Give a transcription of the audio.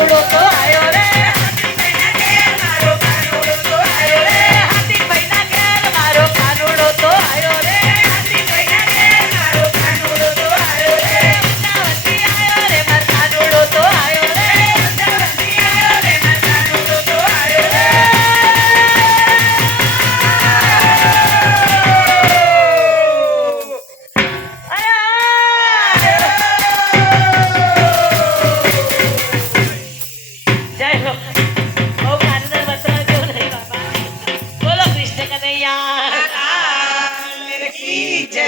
গুলো তো Bye.